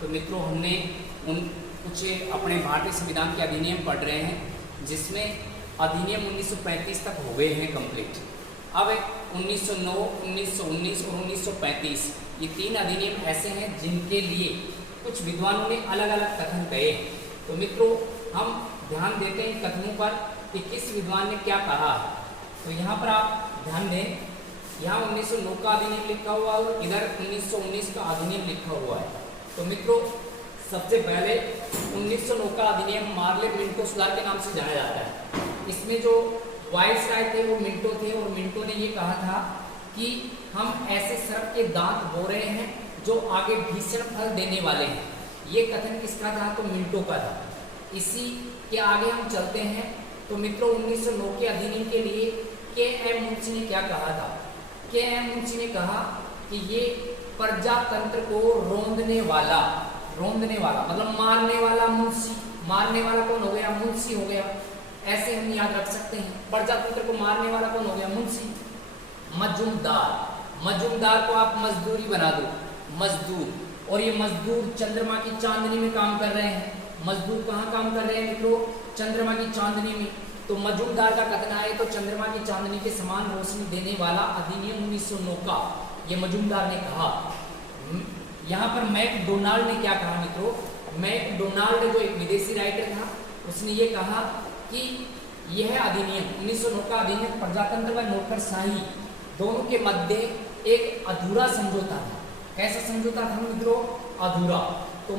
तो मित्रों हमने उन कुछ अपने भारतीय संविधान के अधिनियम पढ़ रहे हैं, जिसमें अधिनियम 1935 तक हो गए हैं कंप्लीट। अब 1909, 1919 और 1935 ये 3 अधिनियम ऐसे हैं जिनके लिए कुछ विद्वानों ने अलग अलग कथन कहे हैं। तो मित्रों हम ध्यान देते हैं कथनों पर कि किस विद्वान ने क्या कहा है। तो यहाँ पर आप ध्यान दें, यहाँ 1909 का अधिनियम लिखा हुआ है और इधर 1919 का अधिनियम लिखा हुआ है। तो मित्रों सबसे पहले 1909 का अधिनियम मार्ले मिंटो सुधार के नाम से जाना जाता है। इसमें जो वाइसराय थे वो मिंटो थे और मिंटो ने ये कहा था कि हम ऐसे सर्प के दांत बो रहे हैं जो आगे भीषण फल देने वाले हैं। ये कथन किसका था? तो मिंटो का था। इसी के आगे हम चलते हैं। तो मित्रों 1909 के अधिनियम के लिए के.एम. मुंशी ने क्या कहा था? के.एम. मुंशी ने कहा कि ये प्रजातंत्र को रौंदने वाला मतलब मारने वाला मुंशी, मारने वाला कौन हो गया? मुंशी हो गया। ऐसे हम याद रख सकते हैं, प्रजातंत्र को मारने वाला कौन हो गया? मुंशी। मजूमदार को आप मजदूरी बना दो, मजदूर। और ये मजदूर चंद्रमा की चांदनी में काम कर रहे हैं। मजदूर कहाँ काम कर रहे हैं मित्रों? चंद्रमा की चांदनी में। तो मजूमदार का कथन आए तो चंद्रमा की चांदनी के समान रोशनी देने वाला अधिनियम 1909 का ये मजूमदार ने कहा। यहाँ पर मैकडोनाल्ड ने क्या कहा मित्रों? मैकडोनाल्ड जो एक विदेशी राइटर था, उसने ये कहा कि यह अधिनियम 1909 का अधिनियम प्रजातंत्र व नौकरशाही दोनों के मध्य एक अधूरा समझौता था। कैसा समझौता था मित्रों? अधूरा। तो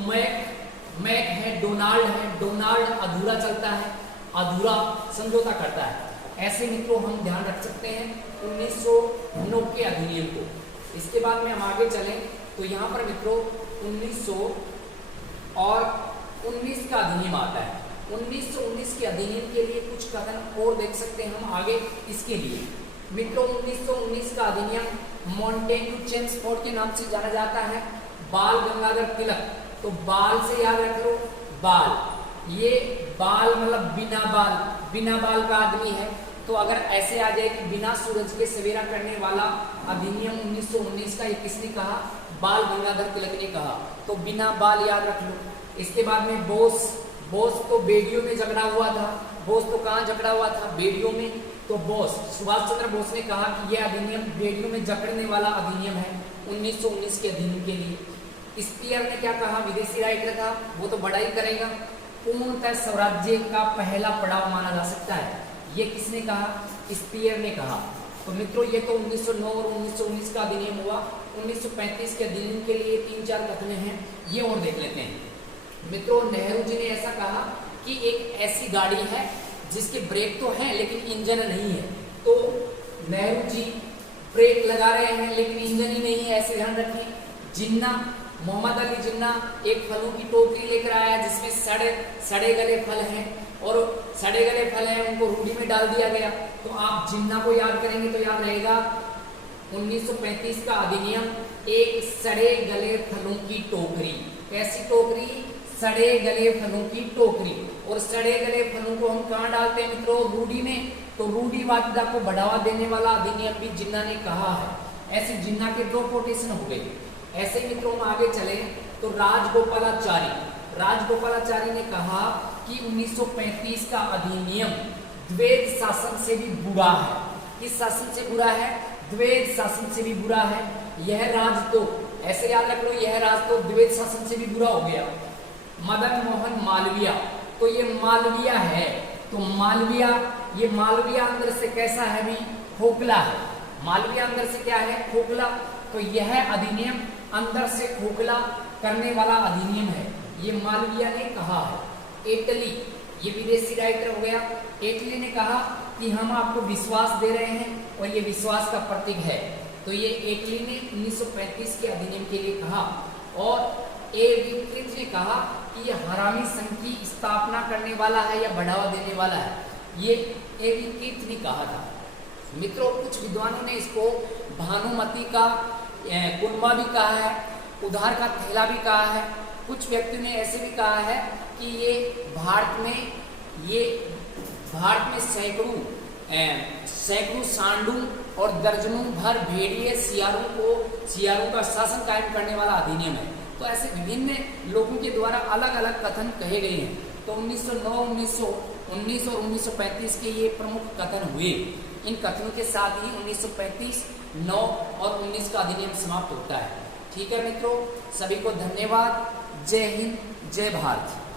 मैक है, डोनाल्ड है, डोनाल्ड अधूरा चलता है, अधूरा समझौता करता है। ऐसे मित्रों हम ध्यान रख सकते हैं 1909 के अधिनियम को। इसके बाद में हम आगे चलें तो यहाँ पर मित्रों 1900 और 19 का अधिनियम आता है। 1919 के अधिनियम के लिए कुछ कथन और देख सकते हैं हम आगे। इसके लिए मित्रों 1919 का अधिनियम मॉन्टेग्यू चेम्सफोर्ड के नाम से जाना जाता है। बाल गंगाधर तिलक, तो बाल से याद रख लो, बाल। ये बाल मतलब बिना बाल का आदमी है। तो अगर ऐसे आ जाए कि बिना सूरज के सवेरा करने वाला अधिनियम 1919 का, ये किसने कहा? बाल गंगाधर तिलक ने कहा। तो बिना बाल याद रख लो। इसके बाद में बोस तो बेड़ियों में झगड़ा हुआ था। बोस तो कहाँ झगड़ा हुआ था? बेड़ियों में। तो बोस सुभाष चंद्र बोस ने कहा कि यह अधिनियम बेड़ियों में जकड़ने वाला अधिनियम है 1919 के अधिनियम के लिए। स्पीयर ने क्या कहा? विदेशी राइटर था, वो तो बड़ा ही करेगा। पूर्णतः स्वराज्य का पहला पड़ाव माना जा सकता है। ये किसने कहा? स्पीयर ने कहा। तो मित्रों ये तो 1909 और 1919 का अधिनियम हुआ। 1935 के अधिनियम के लिए 3-4 कथन हैं, ये और देख लेते हैं। मित्रों नेहरू जी ने ऐसा कहा कि एक ऐसी गाड़ी है जिसके ब्रेक तो हैं लेकिन इंजन नहीं है। तो नेहरू जी ब्रेक लगा रहे हैं लेकिन इंजन ही नहीं है, ऐसे ध्यान रखें। जिन्ना, मोहम्मद अली जिन्ना एक फलों की टोकरी लेकर आया जिसमें सड़े गले फल हैं, और सड़े गले फल हैं उनको रूढ़ी में डाल दिया गया। तो आप जिन्ना को याद करेंगे तो याद रहेगा 1935 का अधिनियम एक सड़े गले फलों की टोकरी। कैसी टोकरी? सड़े गले फलों की टोकरी। और सड़े गले फलों को हम कहाँ डालते हैं मित्रों? रूढ़ी में। तो रूढ़िवादिता को बढ़ावा देने वाला अधिनियम भी जिन्ना ने कहा है। ऐसे जिन्ना के 2 कोटेशन हो गए। ऐसे मित्रों हम आगे चले तो राजगोपालाचारी ने कहा कि 1935 का अधिनियम द्वैध शासन से भी बुरा है। किस शासन से बुरा है? द्वैध शासन से भी बुरा है। यह राज तो, ऐसे याद रख लो, यह राज तो द्वैध शासन से भी बुरा हो गया। मदन मोहन मालवीय, तो ये मालवीय है। तो ये मालवीय अंदर से कैसा है भी? खोखला है। मालवीय अंदर से क्या है? खोखला। तो यह अधिनियम अंदर से खोखला करने वाला अधिनियम है, ये मालवीय ने कहा है। एटली, ये विदेशी राइटर हो गया। एटली ने कहा कि हम आपको विश्वास दे रहे हैं और ये विश्वास का प्रतीक है। तो ये एटली ने 1935 के अधिनियम के लिए कहा। और ए.वी. ने कहा कि यह हरामी संघ की स्थापना करने वाला है या बढ़ावा देने वाला है, ये ए.वी. ने कहा था। मित्रों कुछ विद्वानों ने इसको भानुमति का कुनबा भी कहा है, उधार का थैला भी कहा है। कुछ व्यक्तियों ने ऐसे भी कहा है कि ये भारत में सैकड़ों सांडू और दर्जनों भर भेड़िए सियारों का शासन कायम करने वाला अधिनियम है। तो ऐसे विभिन्न लोगों के द्वारा अलग अलग कथन कहे गए हैं। तो 1909, 1919 और 1935 के ये प्रमुख कथन हुए। इन कथनों के साथ ही 1935, 9 और 19 का अधिनियम समाप्त होता है। ठीक है मित्रों, सभी को धन्यवाद। जय हिंद, जय भारत।